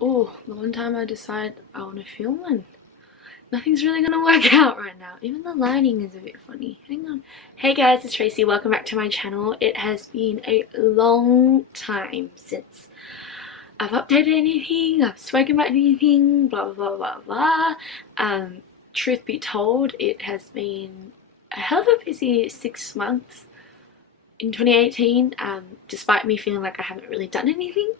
oh, the one time I decide I want to film and nothing's really gonna work out right now. Even the lighting is a bit funny. Hang on. Hey guys, it's Tracy. Welcome back to my channel. It has been a long time since I've updated anything, I've spoken about anything, blah blah blah blah blah. Truth be told, it has been a hell of a busy 6 months in 2018, despite me feeling like I haven't really done anything.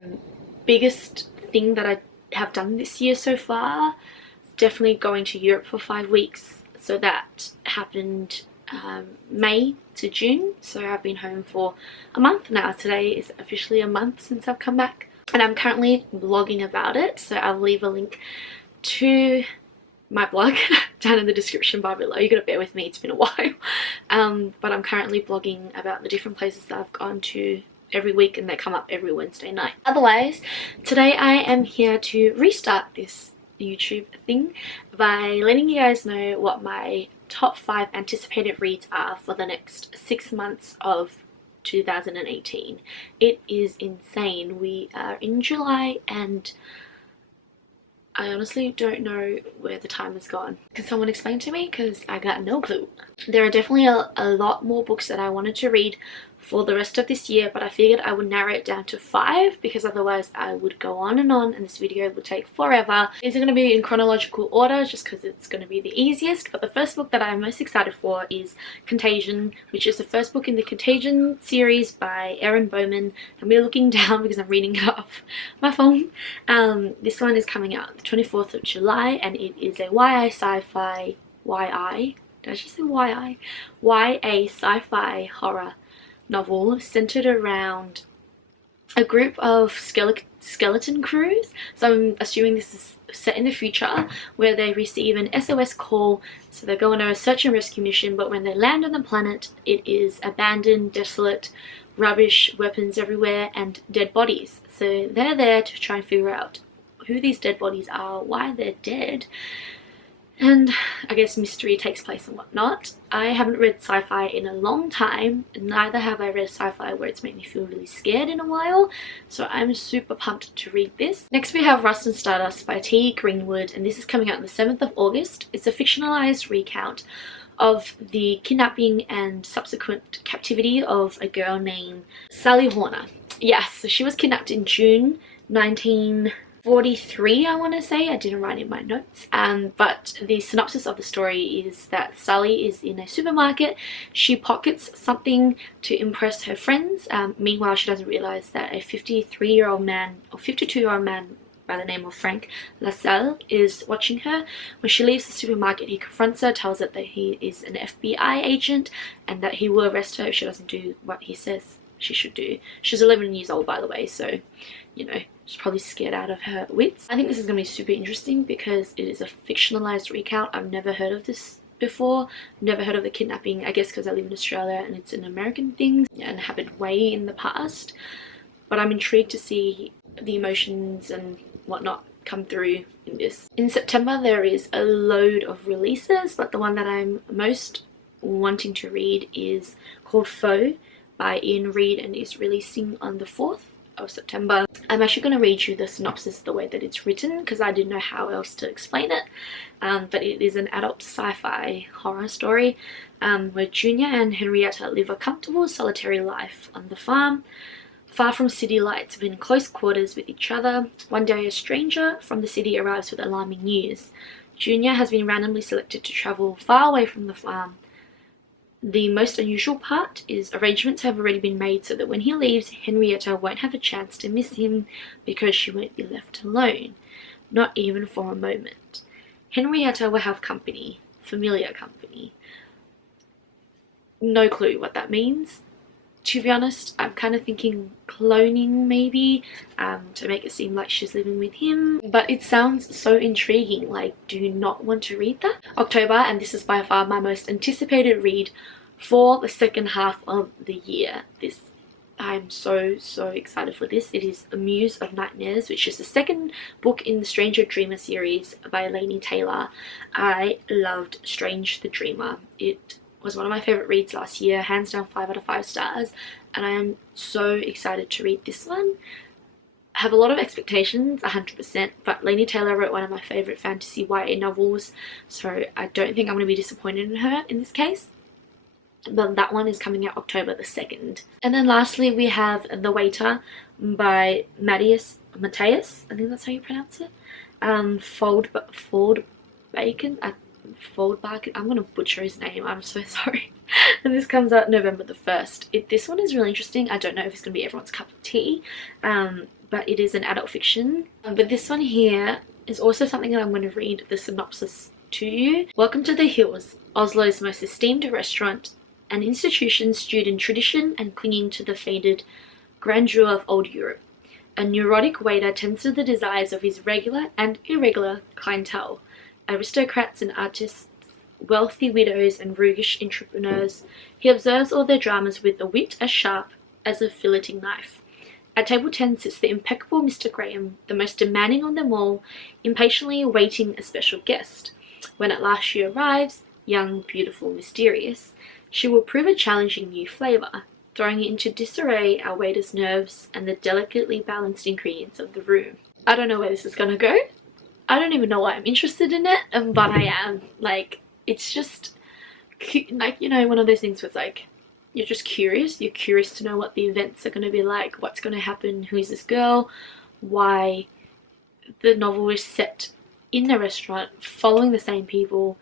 Biggest thing that I have done this year so far, definitely going to Europe for 5 weeks. So that happened May to June, so I've been home for a month now. Today is officially a month since I've come back, and I'm currently blogging about it, so I'll leave a link to my blog down in the description bar below. You gotta bear with me, it's been a while. But I'm currently blogging about the different places that I've gone to every week, and they come up every Wednesday night. Otherwise, today I am here to restart this YouTube thing by letting you guys know what my top 5 anticipated reads are for the next 6 months of 2018. It is insane. We are in July and I honestly don't know where the time has gone. Can someone explain to me? Because I got no clue. There are definitely a lot more books that I wanted to read for the rest of this year, but I figured I would narrow it down to 5 because otherwise I would go on and this video would take forever. These are going to be in chronological order just because it's going to be the easiest, but the first book that I'm most excited for is Contagion, which is the first book in the Contagion series by Erin Bowman. I'm really looking down because I'm reading it off my phone. This one is coming out the 24th of July and it is a YA sci-fi, did I just say YI? YA sci-fi horror novel centered around a group of skeleton crews. So I'm assuming this is set in the future where they receive an SOS call, so they go on a search and rescue mission, but when they land on the planet it is abandoned, desolate, rubbish, weapons everywhere and dead bodies. So they're there to try and figure out who these dead bodies are, why they're dead, and I guess mystery takes place and whatnot. I haven't read sci-fi in a long time, and neither have I read sci-fi where it's made me feel really scared in a while, so I'm super pumped to read this. Next we have Rust and Stardust by Greenwood, and this is coming out on the 7th of August. It's a fictionalized recount of the kidnapping and subsequent captivity of a girl named Sally Horner. Yes, so she was kidnapped in June 1943, I want to say. I didn't write in my notes, but the synopsis of the story is that Sally is in a supermarket. She pockets something to impress her friends. Meanwhile, she doesn't realize that a 53-year-old man or 52-year-old man by the name of Frank LaSalle is watching her. When she leaves the supermarket, he confronts her, tells her that he is an FBI agent and that he will arrest her if she doesn't do what he says she should do. She's 11 years old, by the way, so you know, she's probably scared out of her wits. I think this is going to be super interesting because it is a fictionalized recount. I've never heard of this before. Never heard of the kidnapping, I guess because I live in Australia and it's an American thing and happened way in the past. But I'm intrigued to see the emotions and whatnot come through in this. In September there is a load of releases, but the one that I'm most wanting to read is called HEYOOO by Ian Reid and is releasing on the 4th of September. I'm actually going to read you the synopsis the way that it's written because I didn't know how else to explain it, but it is an adult sci-fi horror story where Junior and Henrietta live a comfortable solitary life on the farm, far from city lights, but in close quarters with each other. One day a stranger from the city arrives with alarming news. Junior has been randomly selected to travel far away from the farm. The most unusual part is arrangements have already been made so that when he leaves, Henrietta won't have a chance to miss him because she won't be left alone, not even for a moment. Henrietta will have company, familiar company. No clue what that means. To be honest, I'm kind of thinking cloning maybe, to make it seem like she's living with him. But it sounds so intriguing, like do you not want to read that? October, and this is by far my most anticipated read for the second half of the year. I'm so excited for this. It is A Muse of Nightmares, which is the second book in the Stranger Dreamer series by Laini. I loved Strange the Dreamer. It was one of my favorite reads last year, hands down 5 out of 5 stars, and I am so excited to read this one. have a lot of expectations, 100%, but Laini Taylor wrote one of my favourite fantasy YA novels, so I don't think I'm going to be disappointed in her in this case. But that one is coming out October the 2nd. And then lastly we have The Waiter by Matias, I think that's how you pronounce it. Faldbakken, I'm gonna butcher his name, I'm so sorry. And this comes out November the 1st. This one is really interesting. I don't know if it's gonna be everyone's cup of tea, but it is an adult fiction. But this one here is also something that I'm going to read the synopsis to you. Welcome to the Hills, Oslo's most esteemed restaurant, an institution stewed in tradition and clinging to the faded grandeur of old Europe. A neurotic waiter tends to the desires of his regular and irregular clientele, aristocrats and artists, wealthy widows and roguish entrepreneurs. He observes all their dramas with a wit as sharp as a filleting knife. At table 10 sits the impeccable Mr. Graham, the most demanding of them all, impatiently awaiting a special guest. When at last she arrives, young, beautiful, mysterious, she will prove a challenging new flavour, throwing into disarray our waiter's nerves and the delicately balanced ingredients of the room. I don't know where this is gonna go. I don't even know why I'm interested in it, but I am. Like, it's just, like, you know, one of those things where it's like, you're just curious. You're curious to know what the events are going to be like, what's going to happen, who's this girl, why the novel is set in the restaurant, following the same people,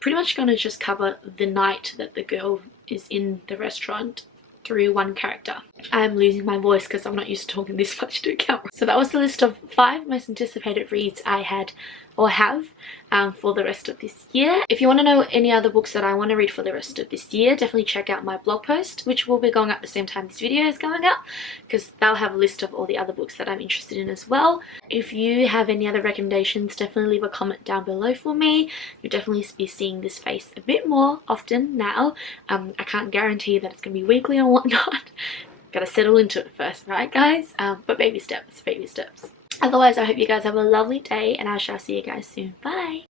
pretty much going to just cover the night that the girl is in the restaurant through one character. I'm losing my voice because I'm not used to talking this much to a camera. So that was the list of 5 most anticipated reads I had or have for the rest of this year. If you want to know any other books that I want to read for the rest of this year, definitely check out my blog post, which will be going up the same time this video is going up, because they'll have a list of all the other books that I'm interested in as well. If you have any other recommendations, definitely leave a comment down below for me. You'll definitely be seeing this face a bit more often now. I can't guarantee that it's going to be weekly or whatnot. Gotta settle into it first, right guys? But baby steps, baby steps. Otherwise, I hope you guys have a lovely day and I shall see you guys soon. Bye!